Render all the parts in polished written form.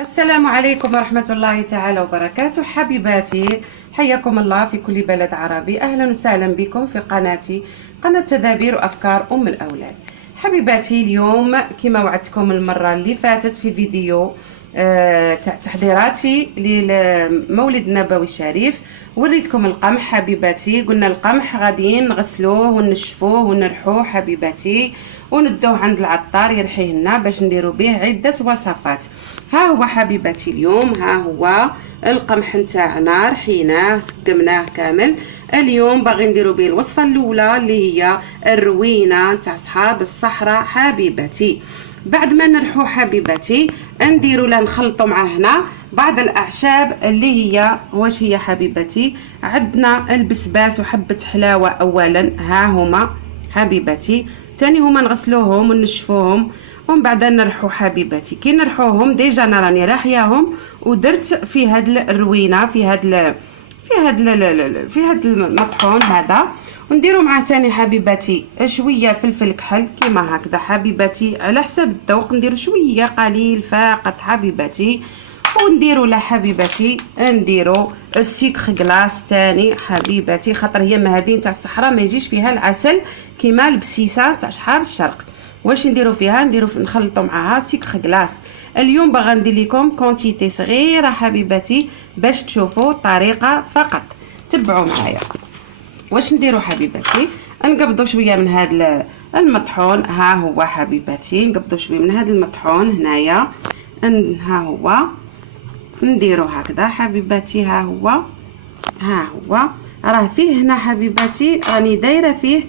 السلام عليكم ورحمة الله تعالى وبركاته. حبيباتي، حياكم الله في كل بلد عربي. أهلا وسهلا بكم في قناتي، قناة تدابير وأفكار أم الأولاد. حبيباتي، اليوم كما وعدتكم المرة اللي فاتت في فيديو تاع تحضيراتي للمولد النبوي الشريف، وريتكم القمح. حبيباتي، قلنا القمح غاديين نغسلوه ونشفوه ونرحوه حبيباتي، وندوه عند العطار يرحيه لنا باش نديرو به عدة وصفات. ها هو حبيباتي اليوم، ها هو القمح نتاعنا رحيناه سقمناه كامل. اليوم باغي نديرو به الوصفه الاولى اللي هي الروينه نتاع صحاب الصحراء حبيباتي. بعد ما نرحو حبيباتي نديرو له نخلطو معاه هنا بعض الاعشاب اللي هي واش هي حبيباتي. عندنا البسباس وحبه حلاوه اولا، ها هما حبيباتي. تاني هما نغسلوهم ونشفوهم ومن بعد نرحو حبيباتي. كي نرحوهم ديجا انا راني راحياهم ودرت في هاد الروينه في هاد المطحون هذا، ونديرو معاه تاني حبيباتي شويه فلفل كحل كيما هكذا حبيباتي، على حساب الذوق نديرو شويه قليل فقط حبيباتي. ونديرو له حبيباتي نديرو السكر كلاص تاني حبيباتي، خاطر هي مهادين تاع الصحراء ما يجيش فيها العسل كيما البسيسه تاع شحاب الشرق. واش نديرو فيها؟ نديرو نخلطو معاها سكر كلاص. اليوم باغا ندير لكم كونتيتي صغيره حبيباتي باش تشوفوا الطريقه فقط. تبعوا معايا. واش نديرو حبيباتي؟ نقبضوا شويه من هذا المطحون، ها هو حبيباتي، نقبضوا شويه من هذا المطحون هنايا، ها هو نديرو هكذا حبيباتي. ها هو راه فيه هنا حبيباتي، راني دايره فيه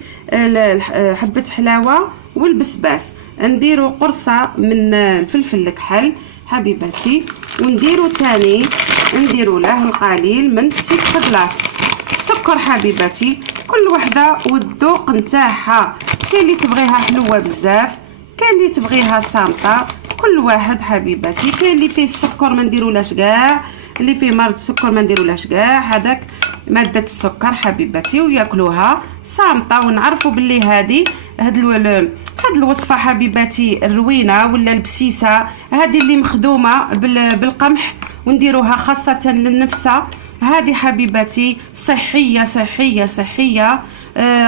حبه حلاوه والبسباس. نديرو قرصه من الفلفل الكحل حبيباتي، ونديرو تاني نديرو له القليل من السكر كلاص. السكر حبيباتي كل وحده والذوق نتاعها، كاين اللي تبغيها حلوه بزاف، كاين اللي تبغيها صامته، كل واحد حبيباتي. كاين اللي فيه السكر ما نديرولاش كاع، اللي فيه مرض السكر ما نديرولاش كاع، هذاك ماده السكر حبيباتي، وياكلوها صامته. ونعرفوا باللي هاد الوصفه حبيباتي الروينه ولا البسيسه هذه اللي مخدومه بالقمح ونديروها خاصه للنفسه، هذه حبيباتي صحيه صحيه صحيه.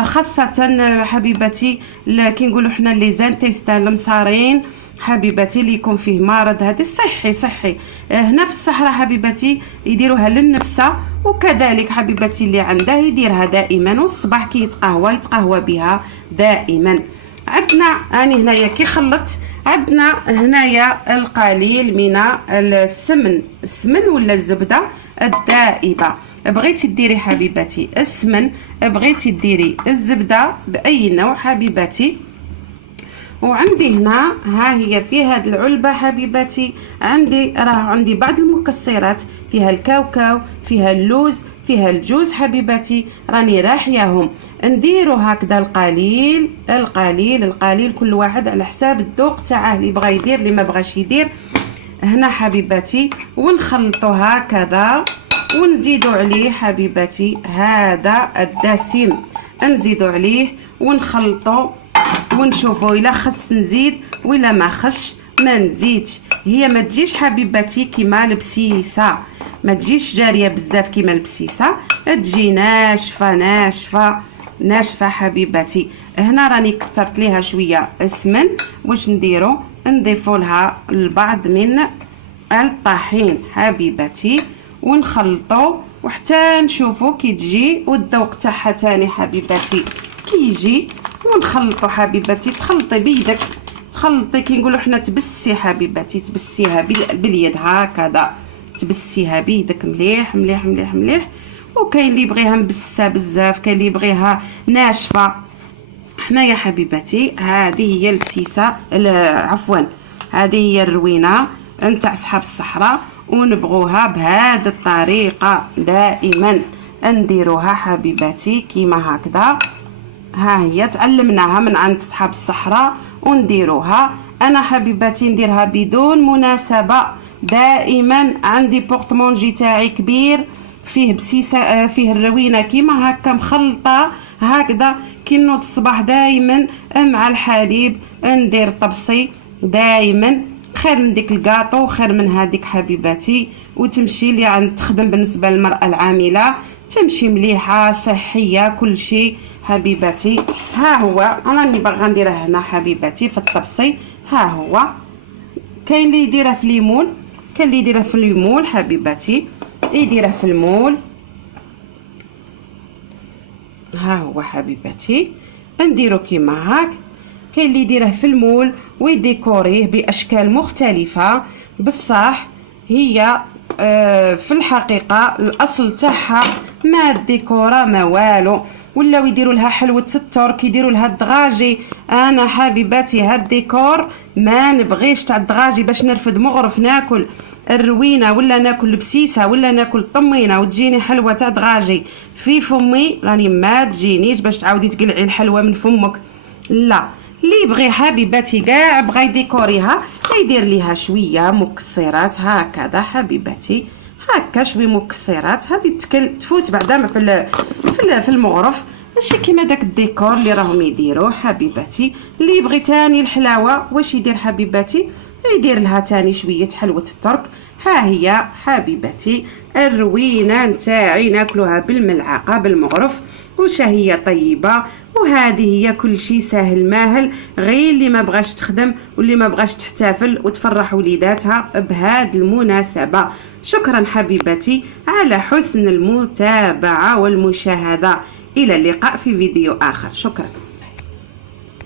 خاصه حبيباتي كي نقولوا حنا لي زانتيستان المصارين حبيباتي اللي يكون فيه مرض، هذا صحي هنا في الصحراء حبيباتي يديروها للنفسه. وكذلك حبيباتي اللي عنده يديرها دائما، والصباح كي يتقهوى بها دائما. عندنا اني هنايا كي خلطت، عندنا هنايا القليل من السمن ولا الزبده الدائبه. بغيتي ديري حبيباتي السمن، بغيتي ديري الزبده باي نوع حبيباتي. وعندي هنا ها هي في هذه العلبه حبيباتي عندي بعض المكسرات، فيها الكاوكاو، فيها اللوز، فيها الجوز حبيباتي، راني راحياهم. نديرو هكذا القليل القليل القليل، كل واحد على حساب الذوق تاعه، اللي بغى يدير اللي ما بغاش يدير هنا حبيباتي. ونخلطو هكذا ونزيدو عليه حبيباتي هذا الدسم، نزيدو عليه ونخلطو ونشوفوا الا خص نزيد ولا ما خش ما نزيدش. هي ما تجيش حبيباتي كيما البسيسه، ما تجيش جاريه بزاف كيما البسيسه، تجي ناشفه حبيباتي. هنا راني كثرت ليها شويه السمن. واش نديرو؟ نضيفو لها البعض من الطحين حبيباتي ونخلطو وحتى نشوفو كي تجي، والذوق تاعها تاني حبيباتي كي يجي. ونخلطو حبيباتي، تخلطي بيدك، تخلطي كي نقولوا حنا تبسي حبيباتي، تبسيها باليد هكذا، تبسيها بيدك مليح مليح مليح مليح. وكاين اللي يبغيها مبسه بزاف، كاين اللي يبغيها ناشفه. حنايا حبيباتي هذه هي البسيسه، عفوا هذه هي الروينه نتاع صحاب الصحراء، ونبغوها بهذه الطريقه دائما نديروها حبيباتي كيما هكذا. ها هي تعلمناها من عند صحاب الصحراء ونديروها. انا حبيباتي نديرها بدون مناسبه، دائما عندي بورطمونجي تاعي كبير فيه بسيسه، فيه الروينه كيما هكا مخلطه هكذا. كي نوض الصباح دائما مع الحليب ندير طبسي دائما خير من ديك الكاطو، خير من هذيك حبيباتي. وتمشي لي عند تخدم بالنسبه للمراه العامله، تمشي مليحه صحيه كل شيء حبيباتي. ها هو راني باغا نديرها هنا حبيباتي في الطبسي. ها هو كاين اللي يديرها في ليمون، كاين اللي يديرها في الليمون حبيباتي، يديرها في المول. ها هو حبيباتي نديرو كيما هاك. كاين اللي يديره في المول ويديكوريه باشكال مختلفه، بصح هي في الحقيقه الاصل تاعها ما الديكورا ما والو. ولاو يديروا لها حلوه الترك، يديروا لها الدغاجي. انا حبيباتي هاد الديكور ما نبغيش تاع الدغاجي باش نرفد مغرف ناكل الروينه ولا ناكل بسيسه ولا ناكل طمينه وتجيني حلوه تاع دغاجي في فمي، راني ما تجينيش باش تعاودي تقلعي الحلوه من فمك. لا، اللي يبغي حبيباتي كاع بغا يديكوريها يدير ليها شويه مكسرات هكذا حبيباتي، هكا شويه مكسرات. هذه تفوت بعدا في المغرف، ماشي كيما داك الديكور اللي راهم يديروه حبيباتي. اللي يبغي تاني الحلاوه واش يدير حبيباتي؟ يدير لها تاني شويه حلوه الترك. ها هي حبيباتي الروينه نتاعي ناكلوها بالملعقه بالمغرف، وش هي طيبه. وهذه هي كل شيء سهل ماهل، غير اللي ما بغاش تخدم واللي ما بغاش تحتفل وتفرح وليداتها بهذه المناسبه. شكرا حبيبتي على حسن المتابعه والمشاهده، الى اللقاء في فيديو اخر. شكرا.